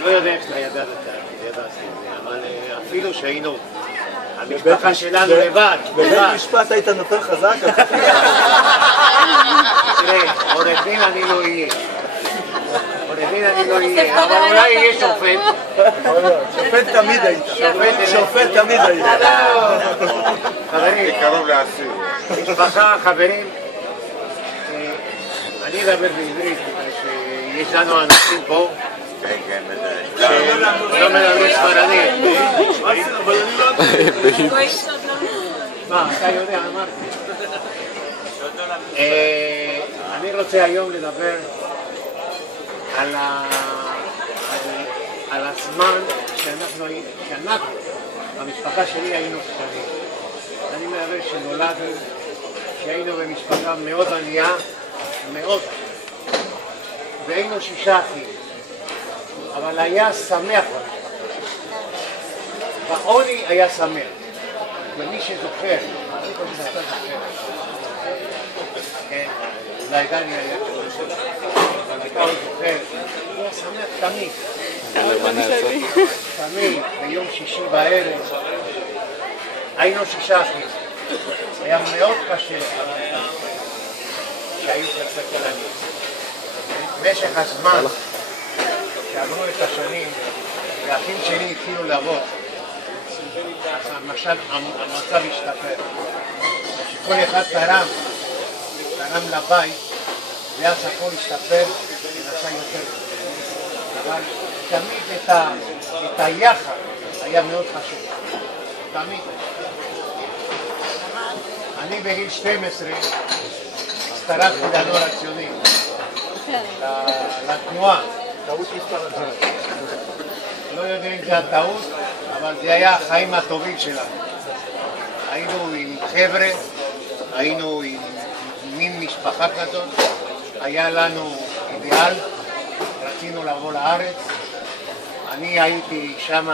לא יודע איך אתה ידעת את זה, אבל אפילו שהיינו, המשפחה שלנו לבד. בבית משפט היית נופל חזק? תראה, עורך דין אני לא אהיה. אבל אולי יהיה שופט. שופט תמיד היית. שופט תמיד היית. חברים, קרוב לאסיר. משפחה, חברים, אני אדבר בעברית, שיש לנו אנשים פה שלא מדברים ספרדית. מה, אתה יודע, אמרתי. אני רוצה היום לדבר על הזמן שאנחנו, במשפחה שלי היינו קטנים. אני מדבר שנולדנו, שהיינו במשפחה מאוד ענייה, מאוד, והיינו 6 אחים, אבל היה שמח בעוני היה שמח, ומי שזוכר, אני חושב שאתה זוכר, כן, אולי דני היה זוכר, אבל אתה עוד זוכר, היה שמח תמיד, תמיד, ביום שישי בערב, היינו 6 אחים, היה מאוד קשה שהיו כלכלנים. במשך הזמן שעברו את השנים והאחים שלי התחילו לעבוד, אז המצב השתפר. שכל אחד תרם לבית ואז הכל השתפר ונעשה יותר. אבל תמיד את היחד היה מאוד חשוב. תמיד. אני בגיל 12 הצטרפתי לנוער הציוני, לתנועה. טעות מספר אחד. לא יודע אם זה הטעות, אבל זה היה החיים הטובים שלנו. היינו עם חבר'ה, היינו עם מין משפחה כזאת, היה לנו אידיאל, רצינו לבוא לארץ. אני הייתי שם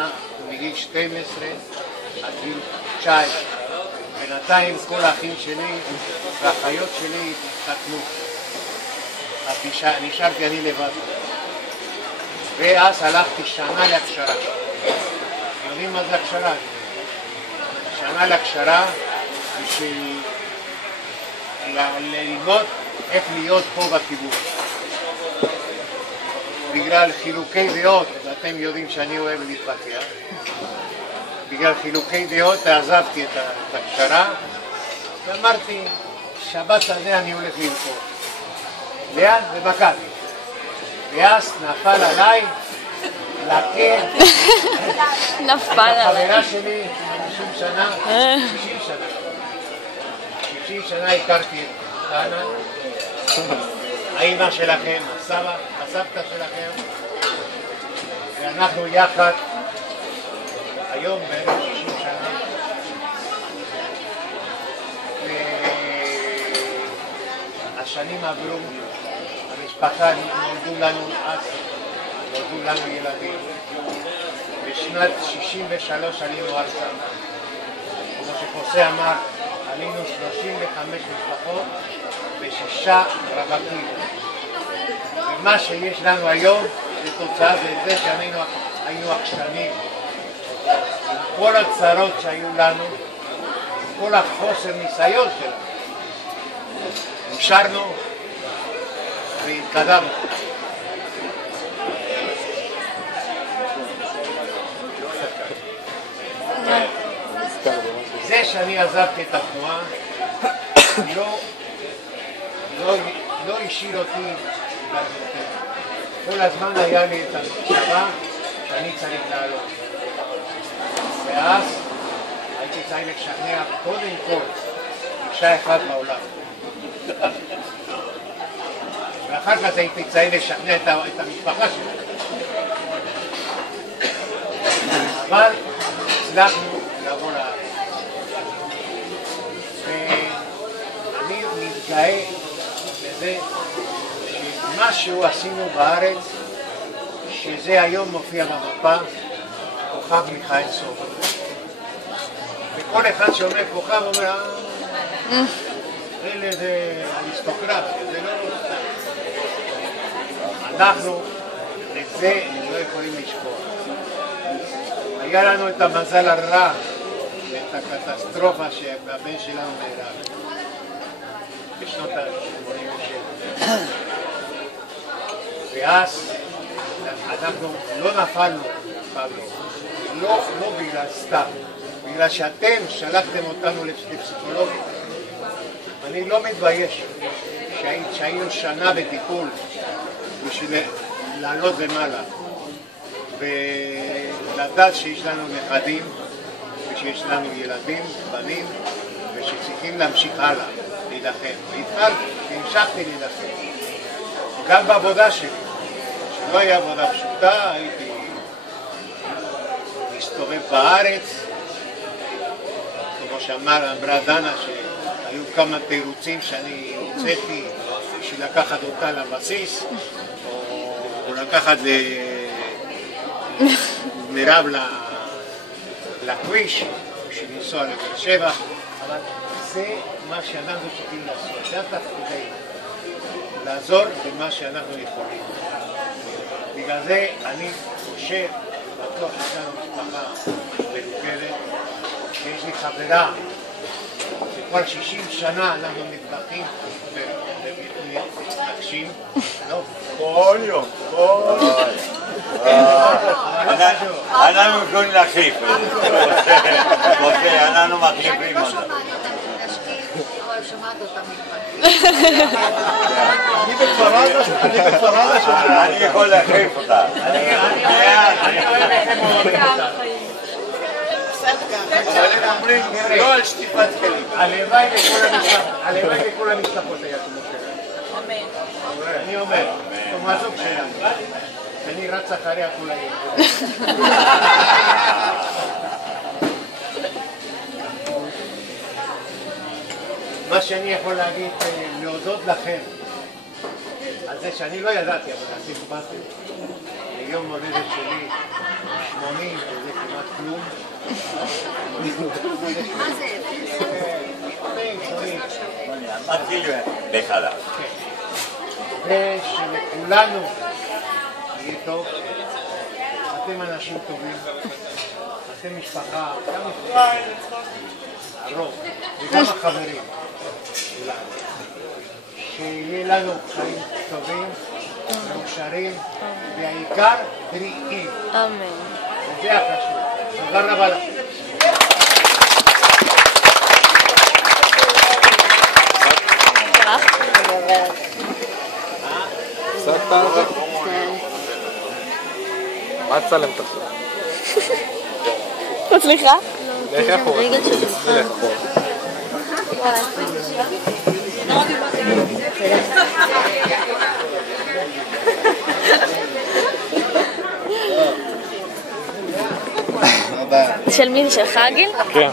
מגיל 12 עד גיל 19. בינתיים כל האחים שלי והאחיות שלי התחתנו. נשארתי אני לבד. ואז הלכתי שנה להכשרה. יודעים מה זה הכשרה? שנה להכשרה בשביל ללמוד איך להיות פה בקיבוץ. בגלל חילוקי דעות, ואתם יודעים שאני אוהב להתווכח, בגלל חילוקי דעות עזבתי את ההכשרה ואמרתי, שבת הזה אני הולך ללכות. ליד ובקאתי. ואז נפל עליי להכיר חברה שלי 50 שנה, 60 שנה הכרתי את דנה, האמא שלכם, הסבתא שלכם, ואנחנו יחד היום בערך 60 שנה. השנים עברו, המשפחה נולדו לנו ילדים. בשנת 63 עלינו ארצה. כמו שחוסה אמר, עלינו 35 משפחות ו6 רווקים. ומה שיש לנו היום זה תוצאה בזה שהיינו הקטנים. עם כל הצרות שהיו לנו, עם כל החוסר ניסיון שלנו. נשארנו והתקדמנו. זה שאני עזבתי את התנועה לא השאיר אותי בגללותיה. כל הזמן היה לי את המחשבה שאני צריך לעלות. ואז הייתי צריך לשכנע קודם כל אישה אחת בעולם. ואחר כך הייתי צריך לשכנע את המשפחה שלי. אבל הצלחנו לעבור לארץ. ואני מתגאה בזה שמשהו עשינו בארץ, שזה היום מופיע במפה, כוכב מיכאל סוף. וכל אחד שאומר כוכב אומר, אלה זה אריסטוקרטיה, זה לא סתם. אנחנו את זה הם לא יכולים לשכוח. היה לנו את המזל הרע, את הקטסטרופה שהבן שלנו נהרג בשנות ה-87. ואז אנחנו לא נפלנו, לא בגלל סתם, בגלל שאתם שלחתם אותנו לפסיכולוגיה. אני לא מתבייש שהיינו שנה בטיפול בשביל לעלות למעלה ולדעת שיש לנו נכדים ושיש לנו ילדים, בנים, ושצריכים להמשיך הלאה, להילחם. והמשכתי להילחם. גם בעבודה שלי, שלא היה עבודה פשוטה, הייתי מסתובב בארץ, כמו אמרה דנה, שהיו כמה תירוצים שאני הוצאתי בשביל לקחת אותה לבסיס, או לקחת מירב לכביש, בשביל לנסוע לבאר שבע, אבל זה מה שאנחנו צריכים לעשות, זה התפקיד, לעזור במה שאנחנו יכולים. בגלל זה אני חושב, בטוח שיש לנו משפחה מלוכדת, שיש לי חברה שכבר 60 שנה אנחנו מתווכחים ומתנגשים, לא? כל יום, כל יום. אנחנו יכולים להחליף. אנחנו מחליפים אותם. אבל שמעת אותם מתפתחים. אני בכפר עזה. אני יכול להחליף אותה. אני אוהב לכם מאוד. אבל הם אומרים, לא על שטיפת כלים. הלוואי לכל המשפחות היה כמו שלנו. אמן. אני אומר, כמו הזוג שלנו, שאני רץ אחריה כל היום. מה שאני יכול להגיד, להודות לכם על זה שאני לא ידעתי, אבל אתם באתם ליום הולדת שלי, 80, וזה כמעט כלום. מה זה? מתחיל בחלב. ושלכולנו יהיה טוב, אתם אנשים טובים, אתם משפחה, גם הרוב, וגם החברים. שיהיה לנו חיים טובים, מאושרים, והעיקר בריאים. אמן. וזה החשוב. תודה רבה לכם. מה תצלם את עכשיו? סליחה? לך אחורה. לך אחורה. של מי? שלך גיל? כן.